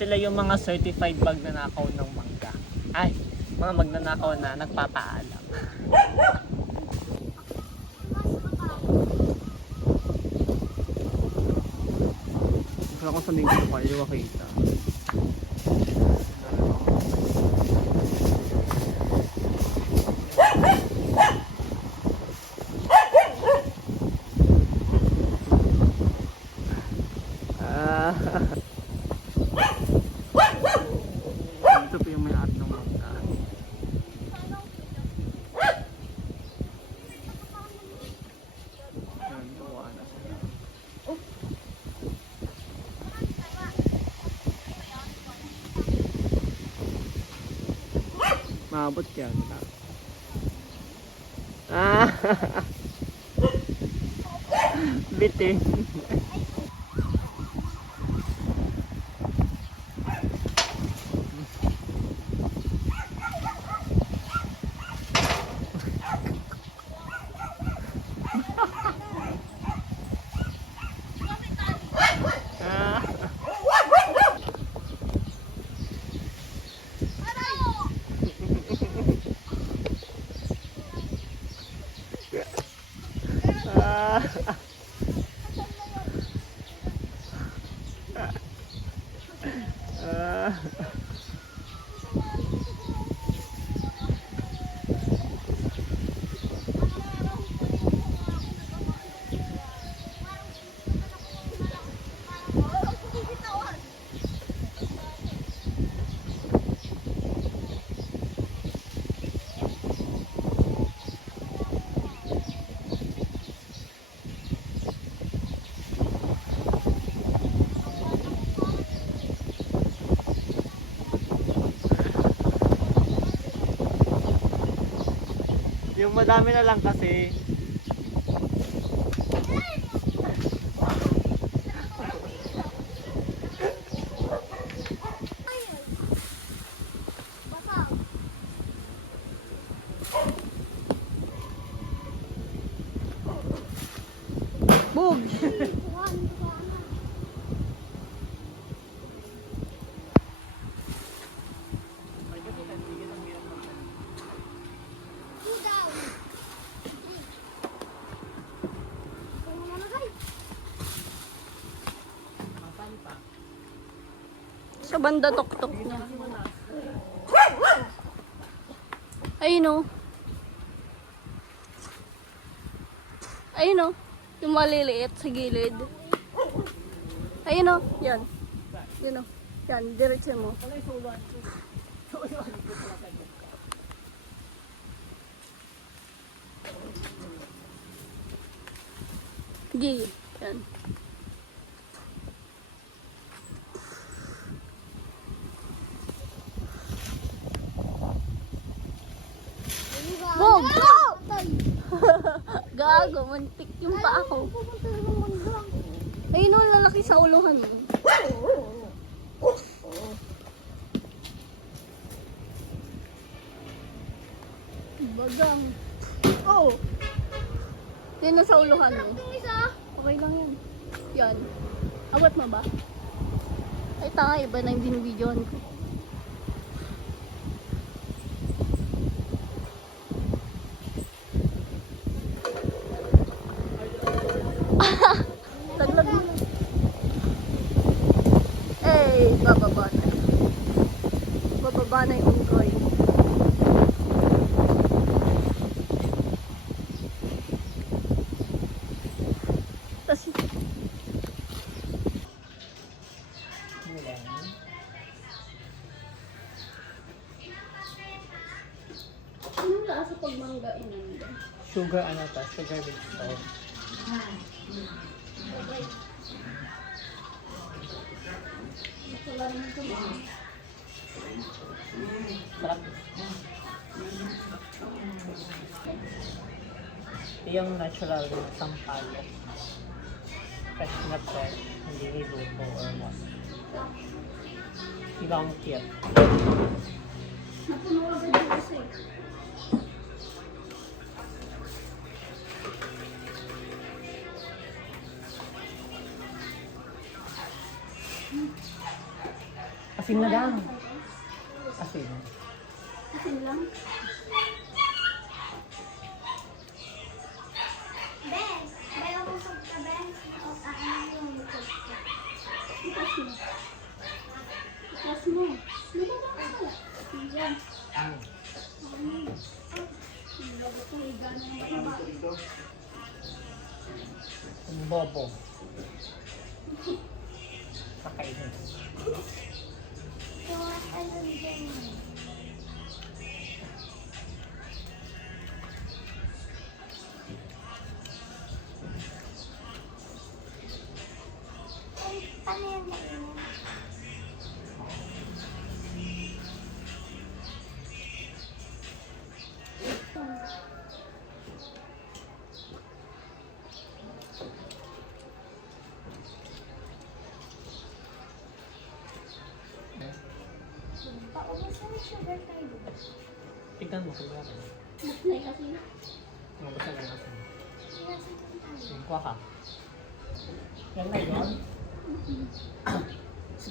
Sila yung mga certified magnanakaw ng mangga. Ay, mga magnanakaw na nagpapaalam. Wala ko sa may gusto ko, hindi makita. Ito po yung may-ari ng mangga. Ayan, gawa na sila. Maabot yan. Bitin. Yung madami na lang kasi. Bug! Sa banda tok-tok niya. Ayun o. Ayun o. Yung maliliit sa gilid. Ayun o. Yan. Yan o. Yan. Diretso mo. G. Yan. Bog! Gago, muntik yung paa ko. Ayun o, lalaki sa uluhan mo. Bagang. Oh! Yan o sa uluhan mo. Okay lang yan. Yan. Awat mo ba? Ay, tanga, iba na yung binibidyohan ko. Taglag mo. Eh, bababa na. Bababa na yung unggoy. Tas, anong lasa pag mangga inanda? Sugar ano ta? Sugar with salt. Sarap. Yung natural na sampalok. Fresh na fresh. Hindi niluto or what. Ibang cute. Napuno agad yung kasi. Asin na lang. Asin. Asin lang. Ben, meron ko sa Ben. O, ano yung likod ko? Ikas mo. Ikas mo. Hindi ba ba wala? Yan. Nilago ko, higa na yung mataba. Ang bobo. Kakainin. So, ano din yun? Ay, paano yung kainin? Paubos na yung sugar tayo. Tignan mo kung meron. Magnay kasi. Mabasa na natin. Nasa tayo. Kuha ka. Yan na yun.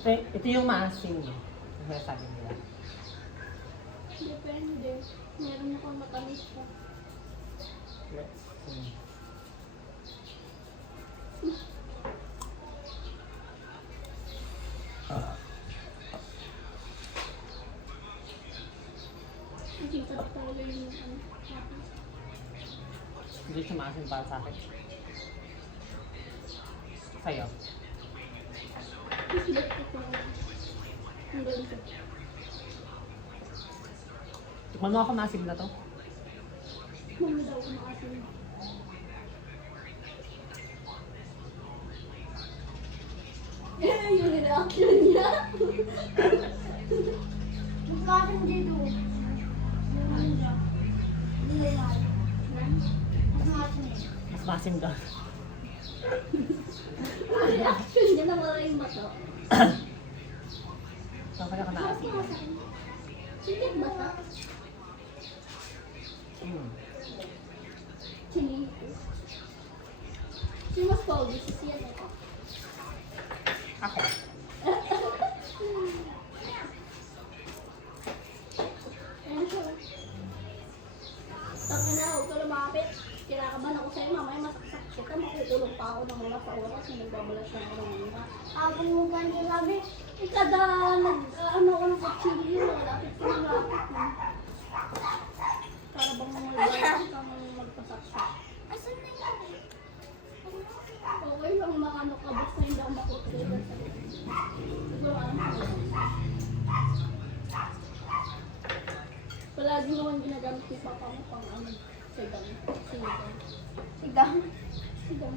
Ito yung maasim. Yung sinasabi nila. Depende. Meron akong matamis pa. Let's see. Hindi ka talaga yung ano. Hindi siya maasim para sa akin. Sa'yo. Kasi ba't ito? Ang ganda. Tikman mo ako maasim na to. Mami daw kumakasin. Eh, yung reaction niya. Magkakaroon dito. Hindi na. Mas maasin eh. Mas maasim daw. Yung reaction niya na wala yung mata. So, kaya ka naasim. Sige, mata. Sige. Sino mas pogi? Si Sian ako. Ako. Ayan siya. Taka na, huwag ka lumapit. Kinakabahan ako sa'yo, mamaya masaksak kita. Makukulong pa ako ng mga sa oras na nagbabalas ng mga. Abang mo ganyan sabi. Ikada, ano ko ng kutsilyo, malapit ko ng lapit mo. Para bang mga lalaki ka magpasaksak. Asan na yun? Okay lang makano ka, basta hindi ako makukulong sa iyo. Siguro alam ko. Palagi naman ginagamit ni Papa mo pang ano, sigang. Sigang. Sigang. Sigang.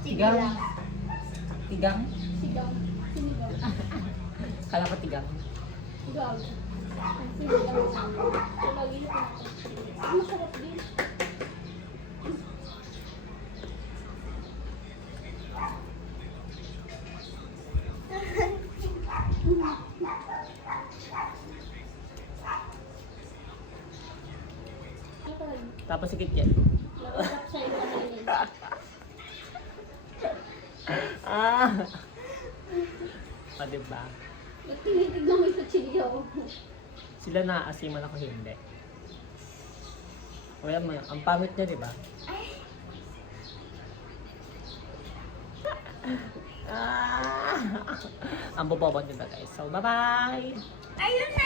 Tigang. Tigang? Sigang. Sinigang. Kala ko tigang. Sigang. Ang sinigang sa amin. So, lagi na pinakasin. Ang masarap din. Tapos sikit yan. Lapasap sa'yo na kanina. Ah! O, diba? Ba't tinitignan mo yung kutsilyo? Sila naaasiman ako hindi. Kaya mo, ang pangit niya, diba? Ah! Ang bobobo nila guys. So, bye-bye! Ayun na!